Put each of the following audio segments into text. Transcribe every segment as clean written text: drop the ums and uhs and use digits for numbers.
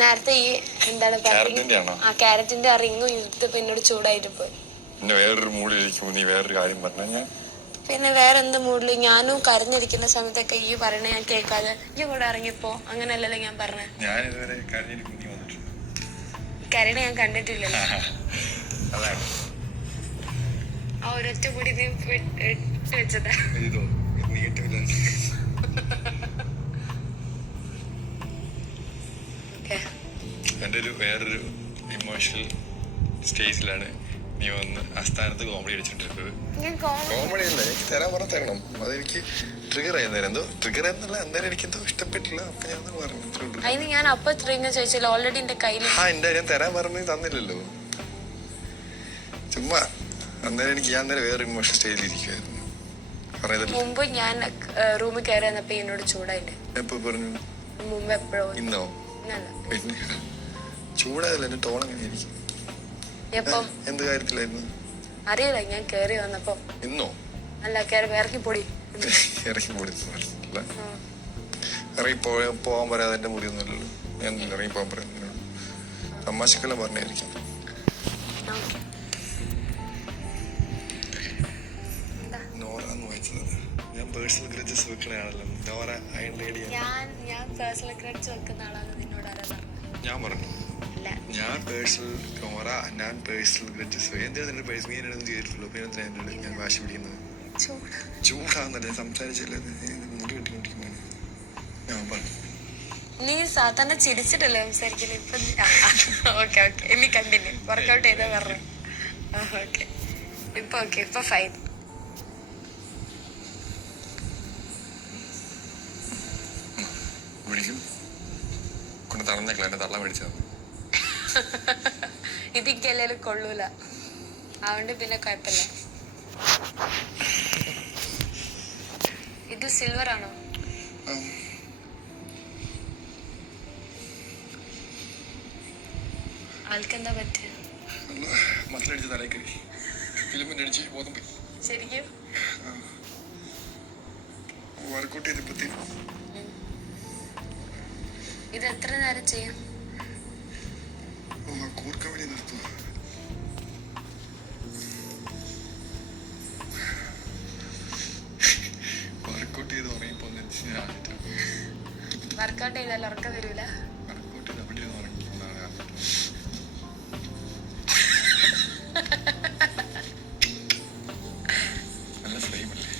നേരത്തെ ഈ എന്താണ് ക്യാരറ്റിന്റെ റിങ്ങും ഇതിപ്പോ എന്നോട് ചൂടായിട്ട് പോയി. പിന്നെ വേറൊരു മൂഡിലിരിക്കുമ്പോ നീ വേറൊരു കാര്യം പറഞ്ഞ പിന്നെ വേറെ എന്ത് മൂഡില് ഞാനും കരഞ്ഞിരിക്കുന്ന സമയത്തൊക്കെ ഈ പറയണ ഞാൻ കേൾക്കാതെ ഈ കൂടെ ഇറങ്ങിപ്പോ അങ്ങനെയല്ലല്ലോ ഞാൻ പറഞ്ഞ. കരയണ ഞാൻ കണ്ടിട്ടില്ലല്ലോ. ആ ഒരൊറ്റ കൂടി നീ ഇട്ട് വെച്ചതാ. എൻ്റെ ഒരു വേറൊരു ഇമോഷണൽ സ്റ്റേജിലാണ് നീ വന്ന് ആ സ്ഥാനത്ത് കോമഡി അടിച്ചിട്ടിരുന്നത്. കോമഡി അല്ല, എനിക്ക് തരാൻ പറഞ്ഞ തരണം. അതെനിക്ക് ട്രിഗർ ആയി നേരം എന്തോ ട്രിഗർ എന്നല്ല, എന്തായാലും എനിക്കെന്തോ ഇഷ്ടപ്പെട്ടില്ല. അപ്പൊ ഞാൻ പറഞ്ഞു അതിന് ഞാൻ അപ്പൊ ചോദിച്ചല്ലോ, ഓൾറെഡി എന്റെ കയ്യിൽ ഞാൻ തരാൻ പറഞ്ഞു തന്നില്ലല്ലോ. ചുമ്മാ അന്നേരം എനിക്ക് ഞാൻ അന്നേരം വേറെ ഇമോഷണൽ സ്റ്റേജിൽ ഇരിക്കുവായിരുന്നു. മുമ്പ് ഞാൻ റൂമിൽ കയറി വന്നപ്പോ എന്നോട് ചൂടായില്ലേ. എപ്പോ പറഞ്ഞു? മുമ്പ് എപ്പോഴോ. ഇന്നോ? പിന്നെ ചൂടായല്ലോ. എന്റെ ടോൺ എങ്ങനെയായിരിക്കും? എന്ത് കാര്യത്തിലായിരുന്നു അറിയില്ല. ഞാൻ കേറി വന്നപ്പോ. ഇന്നോ? അല്ല, ഇറക്കി പൊടി ഇറക്കി പൊടി ഇറങ്ങി പോവാൻ പറയാതെ എന്റെ മുടിയൊന്നുമല്ലല്ലോ. ഞാൻ ഇറങ്ങി പോകാൻ പറയുന്നു. തമാശക്കെല്ലാം പറഞ്ഞായിരിക്കും. നോറാന്ന് വായിച്ചത് ഞാൻ പേഴ്സണൽ ഗ്രഡ്ജസ് വെക്കണയാണല്ലോ. നോറ അയൺ ലേഡിയാണ്. ഞാൻ പേഴ്സണൽ ഗ്രഡ്ജ് വെക്കുന്ന ആളാണ് നിന്നോട് ആരാ പറഞ്ഞത്? ഞാൻ പറഞ്ഞു ഞാൻ പേഴ്സണൽ നോറ ഞാൻ പേഴ്സണൽ ഗ്രഡ്ജസ് എന്തിനാ പേഴ്സണൽ ഞാനൊന്നും ചെയ്തിട്ടുള്ളൂ. പിന്നെ എന്നോട് ഞാൻ വാശി പിടിക്കുന്നത് ചൂടാന്നല്ലേ സംസാരിച്ചല്ലേ മുടി കെട്ടിക്കൊണ്ടിരിക്കുന്നു. ഞാൻ പറഞ്ഞു നീ സാധാരണ ചിരിച്ചിട്ടല്ലേ സംസാരിക്കല്. ഇപ്പൊ ഓക്കെ ഇനി കണ്ടിന്യൂ. വർക്കൗട്ട് ചെയ്താ പറഞ്ഞു. ഓക്കെ ഇപ്പൊ ഫൈൻ. വിളിക്കും കൊണ്ട് തളർന്നേക്കളെ എന്നെ തള്ള മേടിച്ചാൽ ഇതിക്കെല്ലാരും കൊള്ളൂല. അതുകൊണ്ട് പിന്നെ കുഴപ്പമില്ല. ഇത് സിൽവർ ആണോ? ആൾക്കെന്താ പറ്റിയ? മസിലടിച്ച് തലയ്ക്ക് ഫിലിമിന്റെ അടിച്ച് ബോധം പോയി. ശരിക്കും വർക്കൗട്ട് ചെയ്തപ്പത്തി. ഇത് എത്ര നേരം ചെയ്യും? കൂർക്കവടി നിർത്തുക. വർക്കൗട്ട് ചെയ്ത് ഉറങ്ങിപ്പോ വർക്കൗട്ട് ചെയ്താൽ ഉറക്കം വരൂല. വർക്കൗട്ട് ചെയ്ത് അവിടെ ഉറങ്ങിപ്പോന്നാണ്. നല്ല ഫ്ലെയിം അല്ലേ?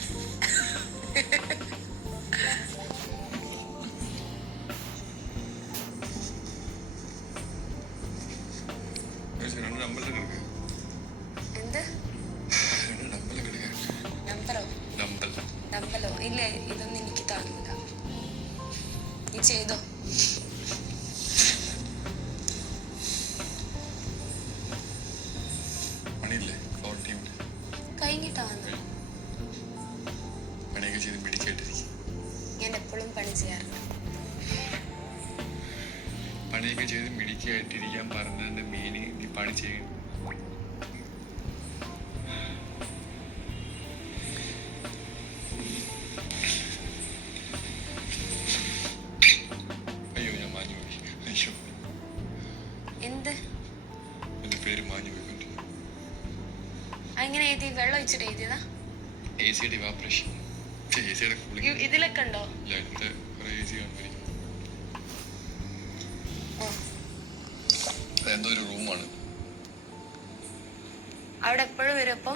ഡമ്പലോ? ഇല്ല, ഇതൊന്നും എനിക്ക് താങ്ങില്ല. നീ ചെയ്തോ. കഴിഞ്ഞിട്ടാണ് ഞാൻ എപ്പോഴും പണി ചെയ്യാറുണ്ട്. പണിയൊക്കെ ചെയ്ത് മിടിക്കായിട്ടിരിക്കാൻ പറഞ്ഞതിന്റെ മീനിങ് നീ പണി ചെയ്യും. അങ്ങനെ എഴുതി വെള്ളം ഒഴിച്ചിട്ട് എഴുതിയതാ? ഇതിലൊക്കെ ഉണ്ടോ? എന്തോ ഒരു റൂമാണ് അവിടെ. എപ്പോഴും വരും അപ്പൊ?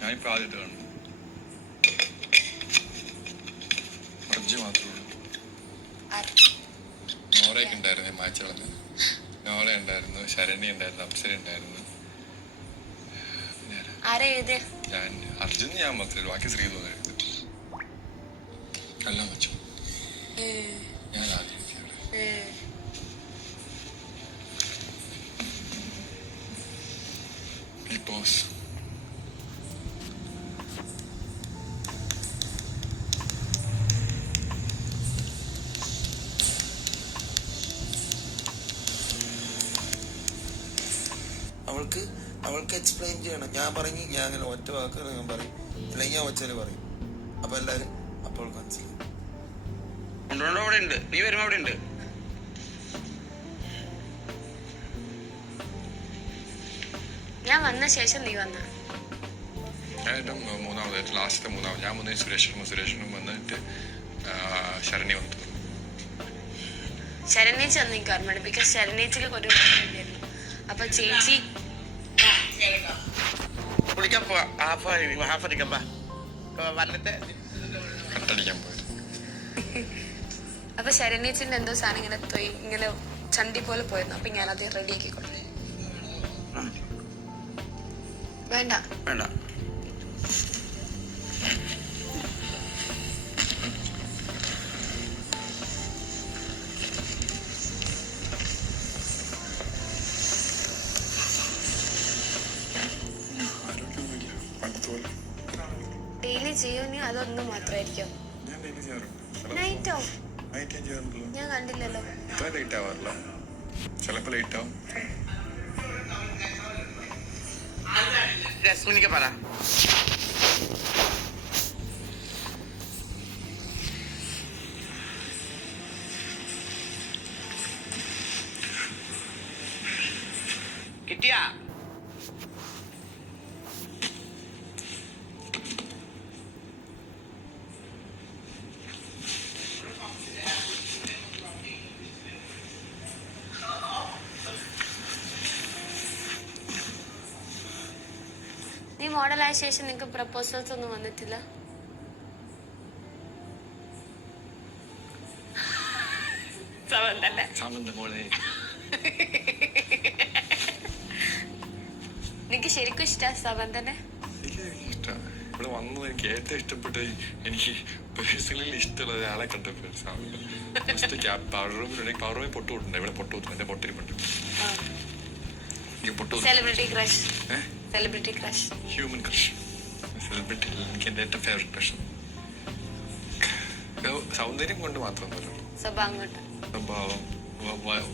ഞാനിപ്പോ ആദ്യമായിട്ട് കാണുന്നു. ഫ്രിഡ്ജ് മാത്രമേ ഉള്ളൂ. നോറയൊക്കെ ഉണ്ടായിരുന്നു, മാച്ച് കളഞ്ഞത്. നോറ ഉണ്ടായിരുന്നു, ശരണി ഉണ്ടായിരുന്നു, അപ്സര ഉണ്ടായിരുന്നു. ഞാൻ അർജുൻ, ഞാൻ മാത്രമേ. ബാക്കി ശ്രീ തോന്നുന്നു എല്ലാം വെച്ചു. ഞാൻ ബിഗ് ബോസ് അവൾക്ക് എക്സ്പ്ലെയിൻ ചെയ്യണം. ഞാൻ പറഞ്ഞു ഞാൻ അങ്ങനെ ഒറ്റ വാക്കുകൾ ഞാൻ പറയും, അല്ലെങ്കിൽ ഞാൻ ഒച്ചല് പറയും. അപ്പൊ എല്ലാരും അപ്പോൾ മനസ്സിലായി. കൊണ്ടുകൊണ്ട് അവിടെ ഉണ്ട്, നീ വരുമ്പോ അവിടെ ഉണ്ട്. ഞാൻ വന്ന ശേഷം നീ വന്ന ഞാൻ ഏറ്റവും മൂന്നാമതായിട്ട് ലാസ്റ്റത്തെ മൂന്നാമത് ഞാൻ വന്ന് സുരേഷനും വന്നിട്ട് ശരണി വന്നു. ശരണേച്ചി വന്ന് എനിക്ക് ഓർമ്മയുണ്ട്. ബിക്കോസ് ശരണേച്ചിക്ക് ഒരു ഉണ്ടായിരുന്നു. അപ്പൊ ചേച്ചി കുളിക്കാൻ പോവാ, ഹാഫ് അടിക്കാൻ പോവാ, വന്നിട്ട് കട്ടടിക്കാൻ പോയത്. അപ്പൊ ശരണേച്ചിന്റെ എന്തോ സാധനം ഇങ്ങനെ ഇങ്ങനെ ചണ്ടി പോലെ പോയിരുന്നു. അപ്പൊ ഞാൻ അത് റെഡിയാക്കി കൊടുത്തു. വേണ്ട വേണ്ട. ആരോഗ്യമൊന്നുമില്ല പണ്ടത്തെ പോലെ. ഡെയിലി ചെയ്യുമെങ്കിൽ അതൊന്നും മാത്രമായിരിക്കും. ഞാൻ ഡെയിലി ചെയ്യാറുണ്ട്. നൈറ്റോ നൈറ്റ് ഞാൻ ചെയ്യാറുണ്ടല്ലോ. ഞാൻ കണ്ടില്ലല്ലോ. ഇത്ര ലേറ്റ് ആവാറില്ല, ചിലപ്പോൾ ലേറ്റ് ആവും. രശ്മിനിക്ക് പറ. കിട്ടിയാ? നീ മോഡലായ ശേഷം നിനക്ക് പ്രപ്പോസൽസ് ഒന്നും വന്നിട്ടില്ല? നിനക്ക് ശരിക്കും ഇഷ്ടാ സമന്തനെ? ഇഷ്ടമാണ്. ഇവിടെ വന്നത് എനിക്ക് ഏറ്റവും ഇഷ്ടപ്പെട്ട, എനിക്ക് പേഴ്സണലി ഇഷ്ടമുള്ള ഒരാളെ കണ്ടപ്പോൾ പവർ റൂമിൽ പൊട്ട് കൂട്ടുണ്ട്. ഇവിടെ പൊട്ട് കൂട്ടും, എന്റെ പൊട്ടിരിപ്പുണ്ട്. Celebrity crush. Celebrity crush, human crush, celebrity എനിക്ക് എന്റെ ഏറ്റവും ഫേവറേറ്റ് ക്രഷ്. സൗന്ദര്യം കൊണ്ട് മാത്രമൊന്നുമല്ല, സ്വഭാവം കൊണ്ട്, സ്വഭാവം,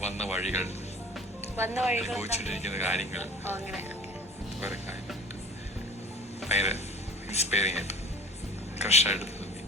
വന്ന വഴികൾ, അനുഭവിച്ചുകൊണ്ടിരിക്കുന്ന കാര്യങ്ങൾ, കുറെ കാര്യങ്ങൾ ഭയങ്കര ഇൻസ്പയറിംഗ് ആയിട്ട് ക്രഷായിട്ട് തോന്നി.